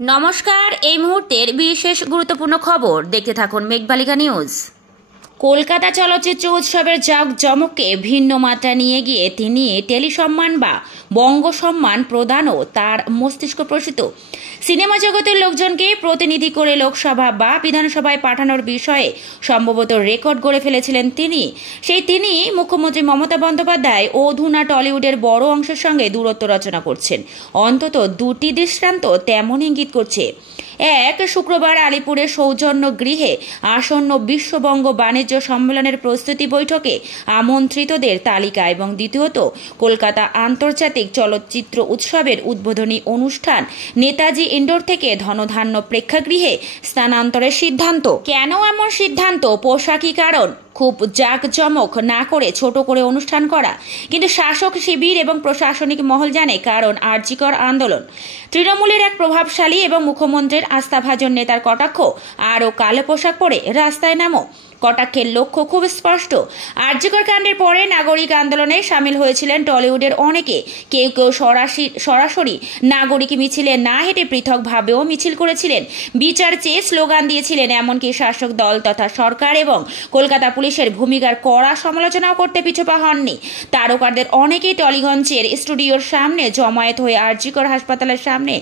নমস্কার, এই মুহূর্তের বিশেষ গুরুত্বপূর্ণ খবর দেখতে থাকুন মেঘবালিকা নিউজ। কলকাতা চলচ্চিত্র উৎসবের জাঁকজমককে ভিন্ন মাত্রা নিয়ে গিয়ে তিনি টেলি সম্মান বা বঙ্গ সম্মান প্রদানও তার মস্তিষ্ক প্রসূত। সিনেমা জগতের লোকজনকে প্রতিনিধি করে লোকসভা বা বিধানসভায় পাঠানোর বিষয়ে সম্ভবত রেকর্ড গড়ে ফেলেছিলেন তিনি। তিনি মুখ্যমন্ত্রী মমতা বন্দ্যোপাধ্যায় ও অধুনা টলিউডের বড় অংশের সঙ্গে দূরত্ব রচনা করছেন। অন্তত দুটি দৃষ্টান্ত তেমন ইঙ্গিত করছে। এক, শুক্রবার আলিপুরের সৌজন্য গৃহে আসন্ন বিশ্ববঙ্গ বাণিজ্য সম্মেলনের প্রস্তুতি বৈঠকে আমন্ত্রিতদের তালিকা, এবং দ্বিতীয়ত কলকাতা আন্তর্জাতিক চলচ্চিত্র উৎসবের উদ্বোধনী অনুষ্ঠান নেতাজি ইন্ডোর থেকে ধনধান্য প্রেক্ষাগৃহে স্থানান্তরের সিদ্ধান্ত। কেন এমন সিদ্ধান্ত? পোশাকি কারণ, খুব জাঁকজমক না করে ছোট করে অনুষ্ঠান করা। কিন্তু শাসক শিবির এবং প্রশাসনিক মহল জানে কারণ আরজিকর আন্দোলন। তৃণমূলের এক প্রভাবশালী এবং মুখ্যমন্ত্রীর আস্থাভাজন নেতার কটাক্ষ, আরও কালো পোশাক পরে রাস্তায় নামো। কটাক্ষের লক্ষ্য খুব স্পষ্ট। আরজিকর কাণ্ডের পরে নাগরিক আন্দোলনে সামিল হয়েছিলেন টলিউডের অনেকে। কেউ কেউ সরাসরি নাগরিক মিছিলে না হেঁটে পৃথকভাবেও মিছিল করেছিলেন, বিচার চেয়ে স্লোগান দিয়েছিলেন। এমনকি শাসক দল তথা সরকার এবং কলকাতা পুলিশের ভূমিকার কড়া সমালোচনাও করতে পিছপা হননি। তারকাদের অনেকেই টলিগঞ্জের স্টুডিওর সামনে জমায়েত হয়ে আরজিকর হাসপাতালের সামনে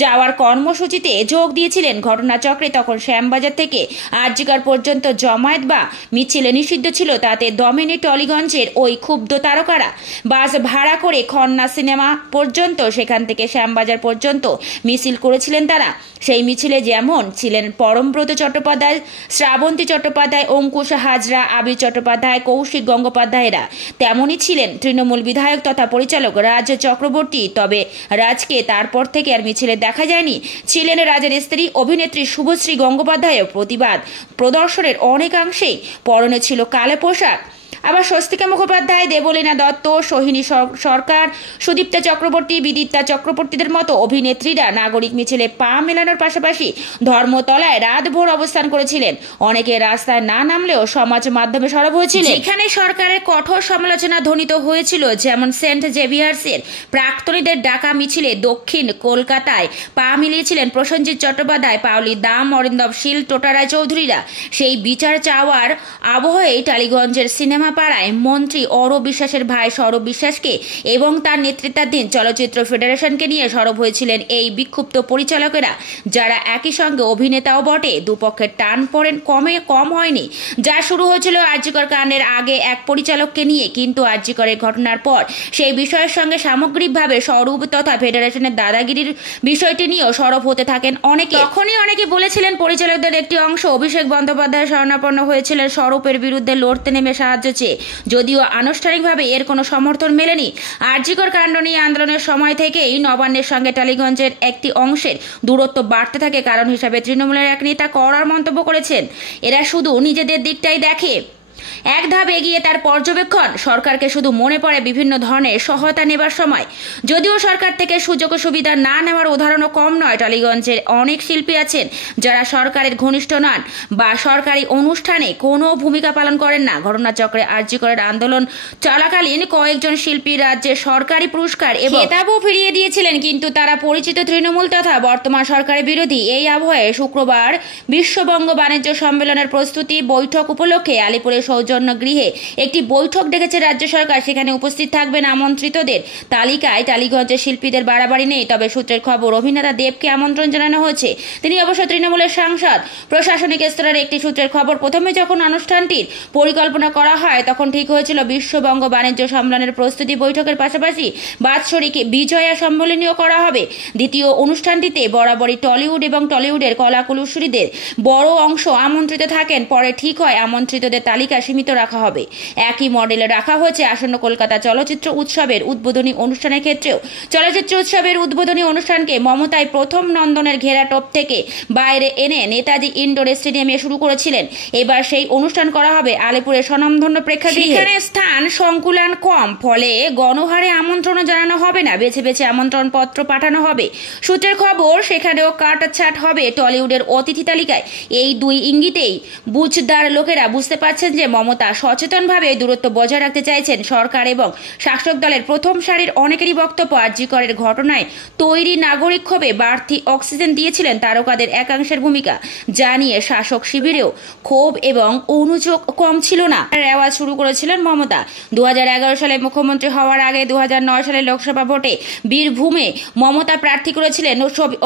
যাওয়ার কর্মসূচিতে যোগ দিয়েছিলেন। ঘটনাচক্রে তখন শ্যামবাজার থেকে আরজিকর পর্যন্ত জমায়েত বা মিছিলে নিষিদ্ধ ছিল। তাতে দমেনি টলিগঞ্জের ওই ক্ষুব্ধ তারকারা বাস ভাড়া করে খন্না সিনেমা পর্যন্ত, সেখান থেকে শ্যামবাজার পর্যন্ত মিছিল করেছিলেন তারা। সেই মিছিলে যেমন ছিলেন পরমব্রত চট্টোপাধ্যায়, শ্রাবন্তী চট্টোপাধ্যায়, অঙ্কুশ হাজরা, আবির চট্টোপাধ্যায়, কৌশিক গঙ্গোপাধ্যায়রা, তেমনই ছিলেন তৃণমূল বিধায়ক তথা পরিচালক রাজ চক্রবর্তী। তবে রাজকে তারপর থেকে আর মিছিলে দেখা যায়নি। ছিলেন রাজের স্ত্রী অভিনেত্রী শুভশ্রী গঙ্গোপাধ্যায়। প্রতিবাদ প্রদর্শনের অনেকাংশেই পরনে ছিল কালো পোশাক। আবার স্বস্তিকা মুখোপাধ্যায়, দেবলীনা দত্ত, সোহিনী সরকার, সুদীপ্তা চক্রবর্তী, বিদিতা চক্রবর্তীদের মতো অভিনেত্রীরা নাগরিক মিছিলে পা মেলানোর পাশাপাশি ধর্মতলায় রাতভর অবস্থান করেছিলেন। অনেকে রাস্তায় না নামলেও সমাজ মাধ্যমে সরব হয়েছিল, যেখানে সরকারের কঠোর সমালোচনা ধ্বনিত হয়েছিল। যেমন সেন্ট জেভিয়ার্সের প্রাক্তনীদের ডাকা মিছিলে দক্ষিণ কলকাতায় পা মিলিয়েছিলেন প্রসেনজিৎ চট্টোপাধ্যায়, পাওলি দাম, অরিন্দম শীল, টোটা রায় চৌধুরীরা। সেই বিচার চাওয়ার আবহে টালিগঞ্জের সিনেমা পাড়ায় মন্ত্রী অরূপ বিশ্বাসের ভাই সৌরভ বিশ্বাসকে এবং তার নেতৃত্বাধীন চলচ্চিত্র ফেডারেশনকে নিয়ে সরব হয়েছিলেন এই বিক্ষুব্ধ পরিচালকেরা, যারা একই সঙ্গে অভিনেতাও বটে। দুপক্ষের টান পড়েন কম হয়নি। যা শুরু হয়েছিল আরজিকর কাণ্ডের আগে এক পরিচালককে নিয়ে, কিন্তু আরজিকরের ঘটনার পর সেই বিষয়ের সঙ্গে সামগ্রিকভাবে সৌরভ তথা ফেডারেশনের দাদাগিরির বিষয়টি নিয়েও সরব হতে থাকেন অনেকে। তখনই অনেকে বলেছিলেন পরিচালকদের একটি অংশ অভিষেক বন্দ্যোপাধ্যায় শরণাপন্ন হয়েছিলেন স্বরূপের বিরুদ্ধে লড়তে নেমে সাহায্য চেয়ে, যদিও আনুষ্ঠানিকভাবে এর কোনো সমর্থন মেলেনি। আরজিকর কাণ্ড নিয়ে আন্দোলনের সময় থেকেই নবান্নের সঙ্গে টালিগঞ্জের একটি অংশের দূরত্ব বাড়তে থাকে। কারণ হিসাবে তৃণমূলের এক নেতা কড়া মন্তব্য করেছেন, এরা শুধু নিজেদের দিকটাই দেখে। এক ধাপ এগিয়ে তার পর্যবেক্ষণ, সরকারকে শুধু মনে পড়ে বিভিন্ন ধরনের সহায়তা নেবার সময়। যদিও সরকার থেকে সুযোগ সুবিধা না নেওয়ার উদাহরণও কম নয়। টালিগঞ্জের অনেক শিল্পী আছেন যারা সরকারের ঘনিষ্ঠ নন বা সরকারি অনুষ্ঠানে কোনো ভূমিকা পালন করেন না। ঘটনাচক্রে আরজিকরের আন্দোলন চলাকালীন কয়েকজন শিল্পী রাজ্যের সরকারি পুরস্কার এবং খেতাবও ফিরিয়ে দিয়েছিলেন, কিন্তু তারা পরিচিত তৃণমূল তথা বর্তমান সরকারের বিরোধী। এই আবহে শুক্রবার বিশ্ববঙ্গ বাণিজ্য সম্মেলনের প্রস্তুতি বৈঠক উপলক্ষে আলিপুরে সৌজন্য গৃহে একটি বৈঠক ডেকেছে রাজ্য সরকার। সেখানে উপস্থিত থাকবেন আমন্ত্রিতদের তালিকায় টালিগঞ্জের শিল্পীদের বাড়াবাড়ি নেই। তবে সূত্রের খবর, অভিনেতা দেবকে আমন্ত্রণ জানানো হয়েছে। তিনি অবশ্য তৃণমূলের সাংসদ। প্রশাসনিক স্তরের একটি সূত্রের খবর, প্রথমে যখন অনুষ্ঠানটির পরিকল্পনা করা হয় তখন ঠিক হয়েছিল বিশ্ববঙ্গ বাণিজ্য সম্মেলনের প্রস্তুতি বৈঠকের পাশাপাশি বাৎসরিক বিজয়া সম্মেলনীয় করা হবে। দ্বিতীয় অনুষ্ঠানটিতে বরাবরই টলিউড এবং টলিউডের কলাকুশলীদের বড় অংশ আমন্ত্রিত থাকেন। পরে ঠিক হয় আমন্ত্রিতদের তালিকা সীমিত রাখা হবে। একই মডেলে রাখা হয়েছে আসন্ন কলকাতা চলচ্চিত্র উৎসবের উদ্বোধনী অনুষ্ঠানের ক্ষেত্রেও। চলচ্চিত্র উৎসবের উদ্বোধনী অনুষ্ঠানকে মমতায় প্রথম নন্দনের ঘেরাটোপ থেকে বাইরে এনে নেতাজি ইন্ডোর স্টেডিয়ামে শুরু করেছিলেন। এবার সেই অনুষ্ঠান করা হবে আলিপুরের স্বনামধন্য প্রেক্ষাগৃহে। সেখানে স্থান সংকুলান কম, ফলে গণহারে আমন্ত্রণও জানানো হবে না, বেছে বেছে আমন্ত্রণ পত্র পাঠানো হবে। সূত্রের খবর, সেখানেও কাটছাট হবে টলিউডের অতিথি তালিকায়। এই দুই ইঙ্গিতেই বুঝদার লোকেরা বুঝতে পারছেন যে মমতা সচেতনভাবে দূরত্ব বজায় রাখতে চাইছেন সরকার এবং শাসক দলের প্রথম সারির অনেকেরই বক্তব্য আরজি করের ঘটনায় তৈরি নাগরিক ক্ষোভে বাড়তি অক্সিজেন দিয়েছিলেন তারকাদের একাংশের ভূমিকা, যা নিয়ে শাসক শিবিরেও ক্ষোভ এবং অনুযোগ কম ছিল না। রেওয়াজ শুরু করেছিলেন মমতা। 2011 সালে মুখ্যমন্ত্রী হওয়ার আগে 2009 সালে লোকসভা ভোটে বীরভূমে মমতা প্রার্থী করেছিলেন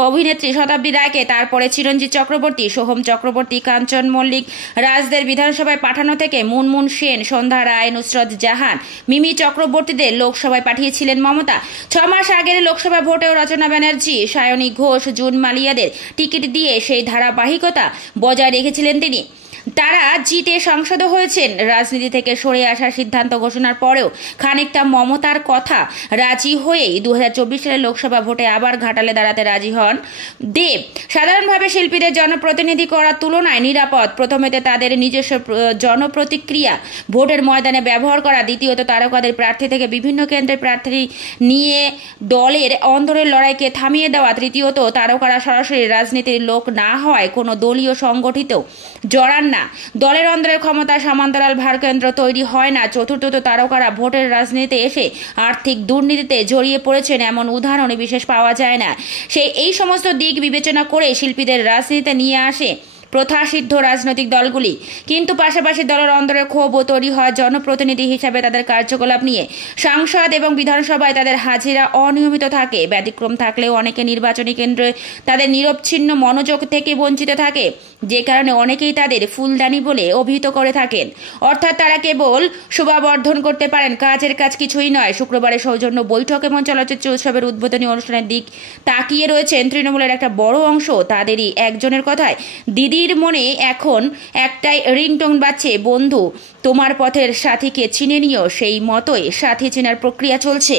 অভিনেত্রী শতাব্দী রায়কে। তারপরে চিরঞ্জিত চক্রবর্তী, সোহম চক্রবর্তী, কাঞ্চন মল্লিক রাজদের বিধানসভায় পাঠানো থেকে মুনমুন সেন, সন্ধ্যা রায়, নুসরত জাহান, মিমি চক্রবর্তীদের লোকসভায় পাঠিয়েছিলেন মমতা। 6 মাস আগের লোকসভা ভোটেও রচনা ব্যানার্জি, সায়নী ঘোষ, জুন মালিয়াদের টিকিট দিয়ে সেই ধারাবাহিকতা বজায় রেখেছিলেন তিনি। তারা জিতে সাংসদ হয়েছেন। রাজনীতি থেকে সরে আসার সিদ্ধান্ত ঘোষণার পরেও খানিকটা মমতার কথা রাজি হয়েই 2024 সালের লোকসভা ভোটে আবার ঘাটালে দাঁড়াতে রাজি হন দেব। সাধারণভাবে শিল্পীদের জনপ্রতিনিধি করার তুলনায় নিরাপদ, প্রথমেতে তাদের নিজস্ব জনপ্রতিক্রিয়া ভোটের ময়দানে ব্যবহার করা, দ্বিতীয়ত তারকাদের প্রার্থী থেকে বিভিন্ন কেন্দ্রের প্রার্থী নিয়ে দলের অন্দরের লড়াইকে থামিয়ে দেওয়া, তৃতীয়ত তারকারা সরাসরি রাজনীতির লোক না হওয়ায় কোনো দলীয় সংগঠিত জড়ান না, দলের অন্দরের ক্ষমতা সমান্তরাল ভারকেন্দ্র তৈরি হয় না, চতুর্থত তারকারা ভোটের রাজনীতিতে এসে আর্থিক দুর্নীতিতে জড়িয়ে পড়েছেন এমন উদাহরণ বিশেষ পাওয়া যায় না। এই সমস্ত দিক বিবেচনা করে শিল্পীদের রাজনীতিতে নিয়ে আসে প্রথাসিদ্ধ রাজনৈতিক দলগুলি। কিন্তু পাশাপাশি দলের অন্দরে ক্ষোভও তৈরি হয় জনপ্রতিনিধি হিসাবে তাদের কার্যকলাপ নিয়ে। সংসদ এবং বিধানসভায় তাদের হাজিরা অনিয়মিত থাকে, ব্যতিক্রম থাকলেও অনেকে নির্বাচনী কেন্দ্রে তাদের নিরবচ্ছিন্ন মনোযোগ থেকে বঞ্চিত থাকে, যে কারণে অনেকেই তাদের ফুলদানি বলে অভিহিত করে থাকেন। অর্থাৎ তারা কেবল শোভাবর্ধন করতে পারেন, কাজের কাজ কিছুই নয়। শুক্রবারের সৌজন্য বৈঠক এবং চলচ্চিত্র উৎসবের উদ্বোধনী অনুষ্ঠানের দিক তাকিয়ে রয়েছেন তৃণমূলের একটা বড় অংশ। তাদেরই একজনের কথায়, দিদির মনে এখন একটাই রিংটোন বাজছে, বন্ধু তোমার পথের সাথীকে চিনে নিও। সেই মতোই সাথী চেনার প্রক্রিয়া চলছে।